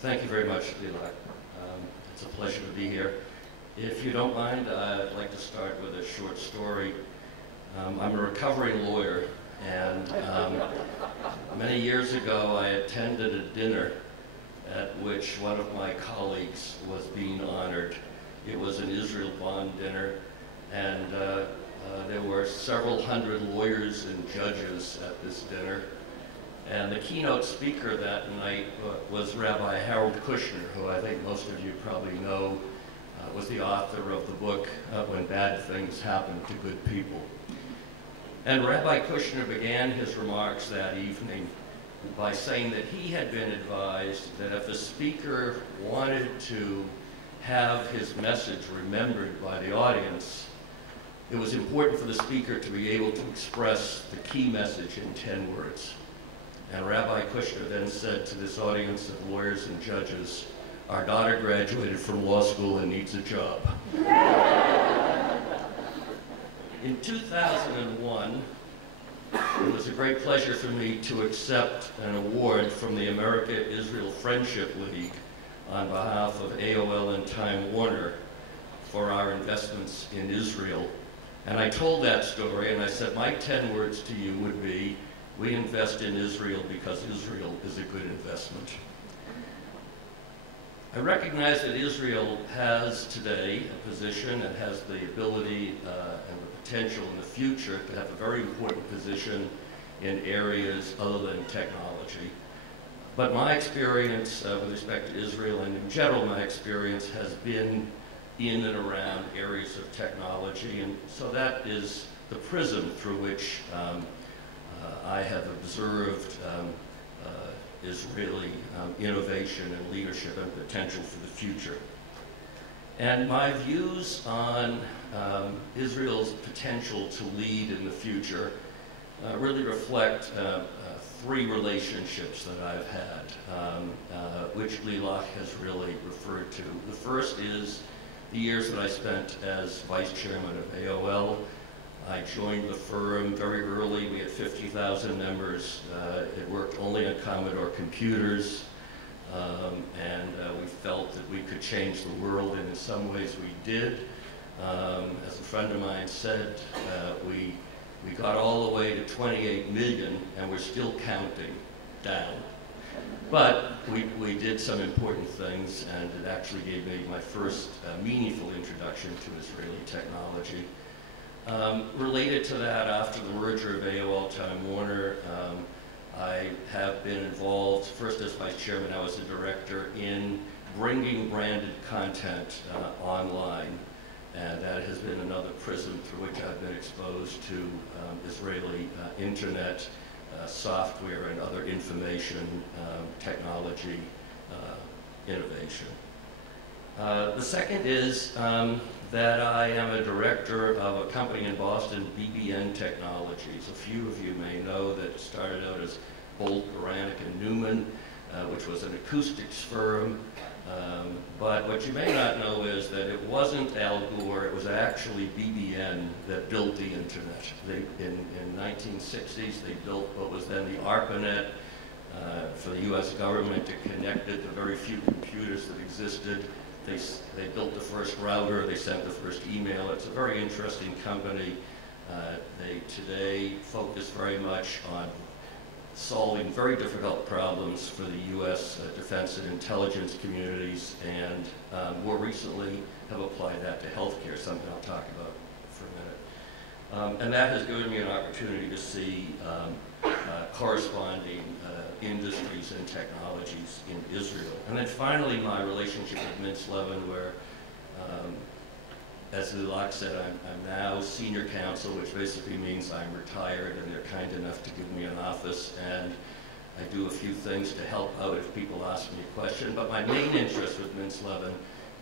Thank you very much, Lilac. It's a pleasure to be here. If you don't mind, I'd like to start with a short story. I'm a recovering lawyer, and many years ago I attended a dinner at which one of my colleagues was being honored. It was an Israel bond dinner, and there were several hundred lawyers and judges at this dinner. And the keynote speaker that night was Rabbi Harold Kushner, who I think most of you probably know was the author of the book, When Bad Things Happen to Good People. And Rabbi Kushner began his remarks that evening by saying that he had been advised that if the speaker wanted to have his message remembered by the audience, it was important for the speaker to be able to express the key message in 10 words. And Rabbi Kushner then said to this audience of lawyers and judges, "Our daughter graduated from law school and needs a job." In 2001, it was a great pleasure for me to accept an award from the America-Israel Friendship League on behalf of AOL and Time Warner for our investments in Israel. And I told that story, and I said, my 10 words to you would be, we invest in Israel because Israel is a good investment. I recognize that Israel has today a position and has the ability and the potential in the future to have a very important position in areas other than technology. But my experience with respect to Israel, and in general my experience, has been in and around areas of technology, and so that is the prism through which I have observed Israeli innovation and leadership and potential for the future. And my views on Israel's potential to lead in the future really reflect three relationships that I've had, which Lilac has really referred to. The first is the years that I spent as vice chairman of AOL. I joined the firm very early. We had 50,000 members. It worked only on Commodore computers, and we felt that we could change the world, and in some ways we did. As a friend of mine said, we got all the way to 28 million, and we're still counting down. But we did some important things, and it actually gave me my first meaningful introduction to Israeli technology. Related to that, after the merger of AOL Time Warner, I have been involved, first as vice chairman, I was a director in bringing branded content online, and that has been another prism through which I've been exposed to Israeli internet, software, and other information technology innovation. The second is that I am a director of a company in Boston, BBN Technologies. A few of you may know that it started out as Bolt, Beranek, and Newman, which was an acoustics firm. But what you may not know is that it wasn't Al Gore, it was actually BBN that built the internet. In 1960s, they built what was then the ARPANET for the US government to connect it to very few computers that existed. They built the first router, they sent the first email. It's a very interesting company. They today focus very much on solving very difficult problems for the US defense and intelligence communities, and more recently have applied that to healthcare, something I'll talk about for a minute. And that has given me an opportunity to see corresponding industries and technologies in Israel. And then finally, my relationship with Mintz Levin, where, as Lilac said, I'm now senior counsel, which basically means I'm retired, and they're kind enough to give me an office, and I do a few things to help out if people ask me a question. But my main interest with Mintz Levin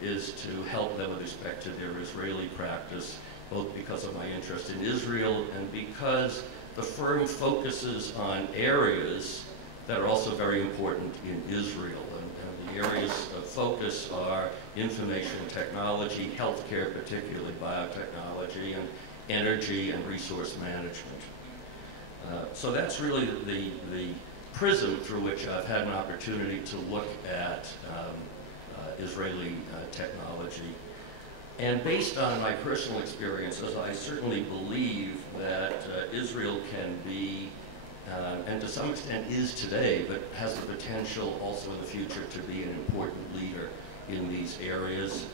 is to help them with respect to their Israeli practice, both because of my interest in Israel and because the firm focuses on areas that are also very important in Israel. And the areas of focus are information technology, healthcare, particularly biotechnology, and energy and resource management. So that's really the prism through which I've had an opportunity to look at Israeli technology. And based on my personal experiences, I certainly believe that Israel can be, and to some extent is today, but has the potential also in the future to be an important leader in these areas.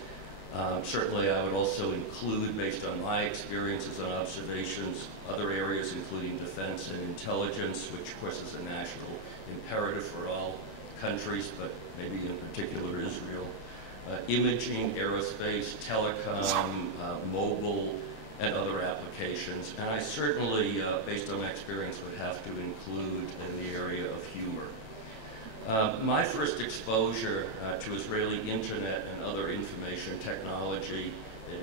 Certainly I would also include, based on my experiences and observations, other areas including defense and intelligence, which of course is a national imperative for all countries, but maybe in particular Israel. Imaging, aerospace, telecom, mobile, and other applications. And I certainly, based on my experience, would have to include in the area of humor. My first exposure to Israeli internet and other information technology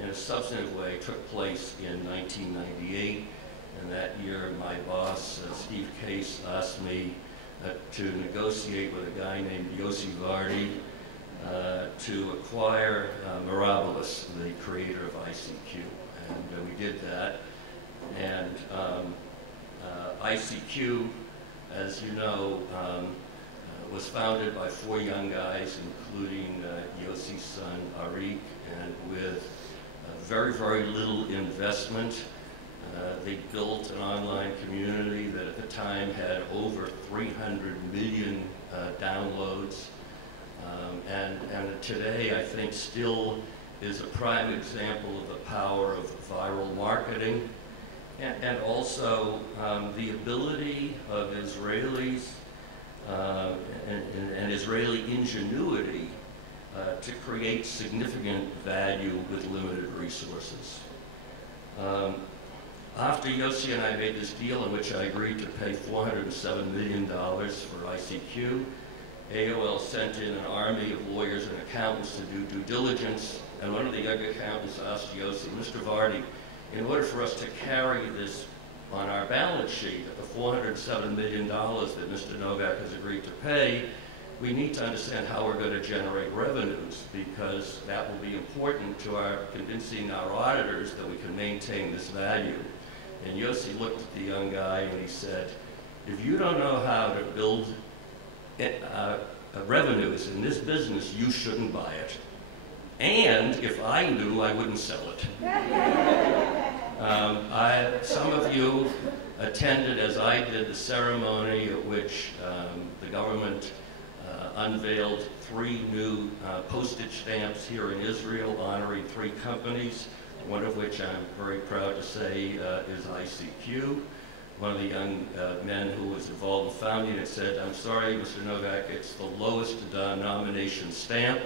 in a substantive way took place in 1998. And that year, my boss, Steve Case, asked me to negotiate with a guy named Yossi Vardi to acquire Mirabilis, the creator of ICQ. And we did that. And ICQ, as you know, was founded by 4 young guys, including Yossi's son, Arik, and with very, very little investment. They built an online community that at the time had over 300 million downloads. And today, I think, still is a prime example of the power of viral marketing and also the ability of Israelis and Israeli ingenuity to create significant value with limited resources. After Yossi and I made this deal in which I agreed to pay $407 million for ICQ, AOL sent in an army of lawyers and accountants to do due diligence, and one of the young accountants asked Yossi, Mr. Vardi, in order for us to carry this on our balance sheet at the $407 million that Mr. Novack has agreed to pay, we need to understand how we're going to generate revenues, because that will be important to our convincing our auditors that we can maintain this value. And Yossi looked at the young guy and he said, if you don't know how to build revenues in this business, you shouldn't buy it. And if I knew, I wouldn't sell it. Some of you attended, as I did, the ceremony at which the government unveiled 3 new postage stamps here in Israel honoring 3 companies, one of which I'm very proud to say is ICQ. One of the young men who was involved in founding it said, I'm sorry, Mr. Novack, it's the lowest denomination stamp,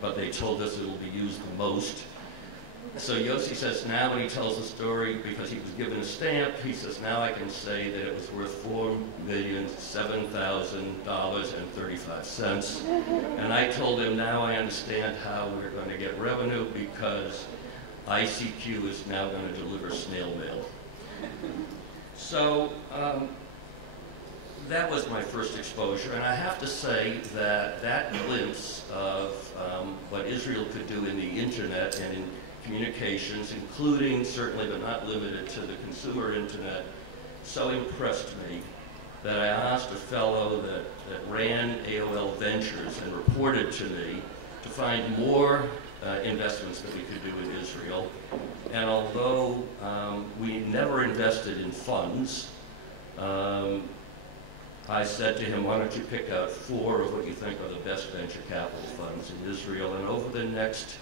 but they told us it will be used the most. So Yossi says now when he tells the story, because he was given a stamp, he says now I can say that it was worth $4,007,035. And I told him now I understand how we're going to get revenue, because ICQ is now going to deliver snail mail. So that was my first exposure, and I have to say that that glimpse of what Israel could do in the internet and in communications, including certainly but not limited to the consumer internet, so impressed me that I asked a fellow that ran AOL Ventures and reported to me to find more investments that we could do in Israel. And although we never invested in funds, I said to him, why don't you pick out 4 of what you think are the best venture capital funds in Israel? And over the next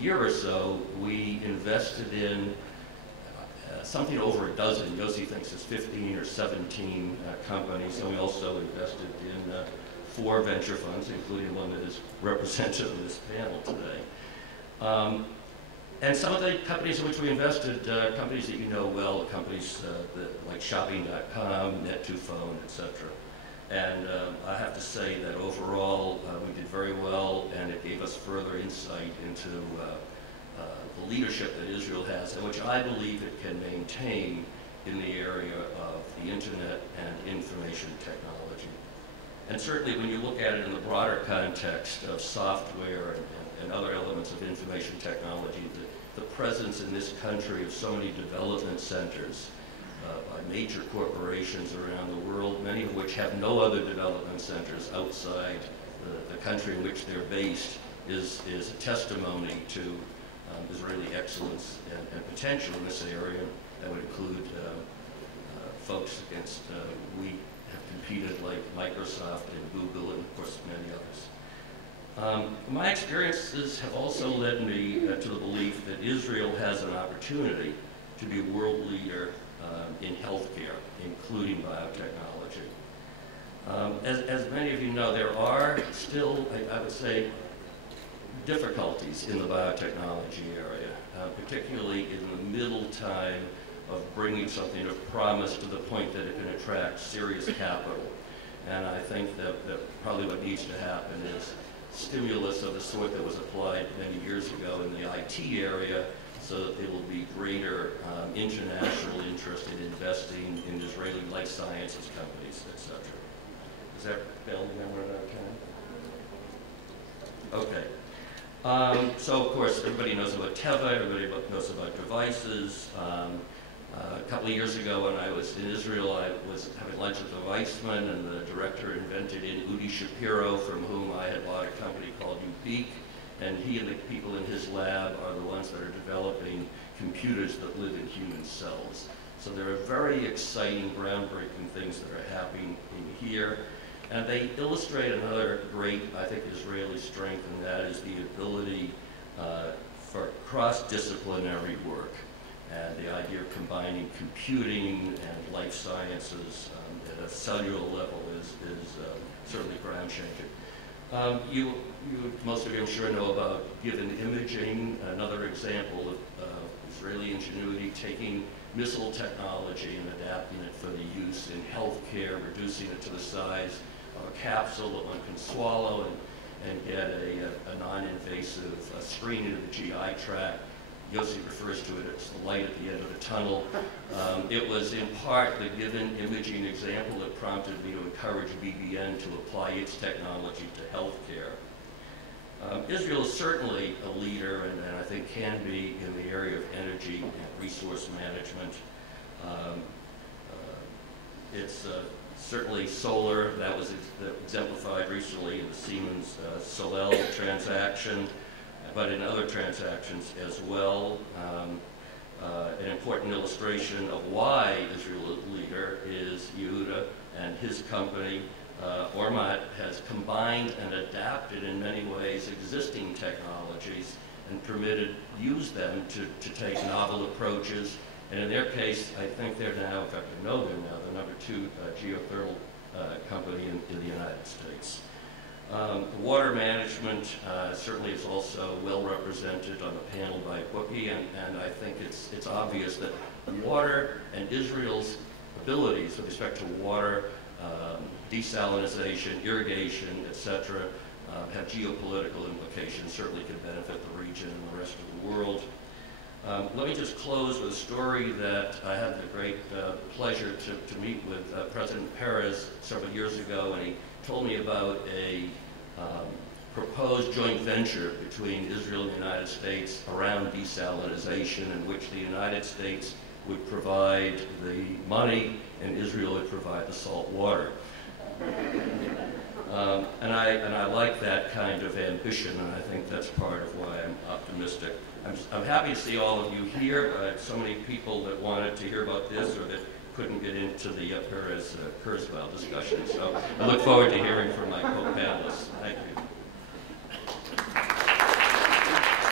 year or so, we invested in something over a dozen. Yossi thinks it's 15 or 17 companies. And we also invested in 4 venture funds, including one that is represented in this panel today. And some of the companies in which we invested, companies that you know well, companies like Shopping.com, Net2Phone, etc. And I have to say that overall we did very well, and it gave us further insight into the leadership that Israel has, and which I believe it can maintain in the area of the internet and information technology. And certainly when you look at it in the broader context of software and other elements of information technology, the presence in this country of so many development centers by major corporations around the world, many of which have no other development centers outside the country in which they're based, is a testimony to Israeli excellence and potential in this area. That would include folks against we have competed like Microsoft and Google and of course many others. My experiences have also led me to the belief that Israel has an opportunity to be a world leader in healthcare, including biotechnology. As many of you know, there are still, I would say, difficulties in the biotechnology area, particularly in the middle time of bringing something of promise to the point that it can attract serious capital. And I think that probably what needs to happen is stimulus of the sort that was applied many years ago in the IT area, so that there will be greater international interest in investing in Israeli life sciences companies, etc. Is that Bill? Remember that time? Okay. So of course, everybody knows about Teva, everybody knows about devices. A couple of years ago when I was in Israel, I was having lunch with the Weissman, and the director invented in Udi Shapiro, from whom I had bought a company called Ubique, and he and the people in his lab are the ones that are developing computers that live in human cells. So there are very exciting, groundbreaking things that are happening in here. And they illustrate another great, I think, Israeli strength, and that is the ability for cross-disciplinary work. And the idea of combining computing and life sciences at a cellular level is certainly ground-shaking. Most of you, I'm sure, know about given imaging, another example of Israeli ingenuity taking missile technology and adapting it for the use in healthcare, reducing it to the size of a capsule that one can swallow and get a non-invasive screening of the GI tract. Yossi refers to it as the light at the end of the tunnel. It was in part the given imaging example that prompted me to encourage BBN to apply its technology to healthcare. Israel is certainly a leader, and I think can be, in the area of energy and resource management. It's certainly solar. That was exemplified recently in the Siemens Solel transaction, but in other transactions as well. An important illustration of why Israel is a leader is Yehuda and his company. Ormat has combined and adapted in many ways existing technologies and used them to take novel approaches. And in their case, I think they're now, in fact I know they're now the #2 geothermal company in the United States. Water management certainly is also well represented on the panel by Bookie, and I think it's obvious that water and Israel's abilities with respect to water, desalinization, irrigation, etc., have geopolitical implications, certainly can benefit the region and the rest of the world. Let me just close with a story that I had the great pleasure to meet with President Peres several years ago, and he told me about a proposed joint venture between Israel and the United States around desalinization, in which the United States would provide the money and Israel would provide the salt water. And I like that kind of ambition, and I think that's part of why I'm optimistic. I'm happy to see all of you here. So many people that wanted to hear about this or that couldn't get into the Perez-Kurzweil discussion. So I look forward to hearing from my co-panelists. Thank you.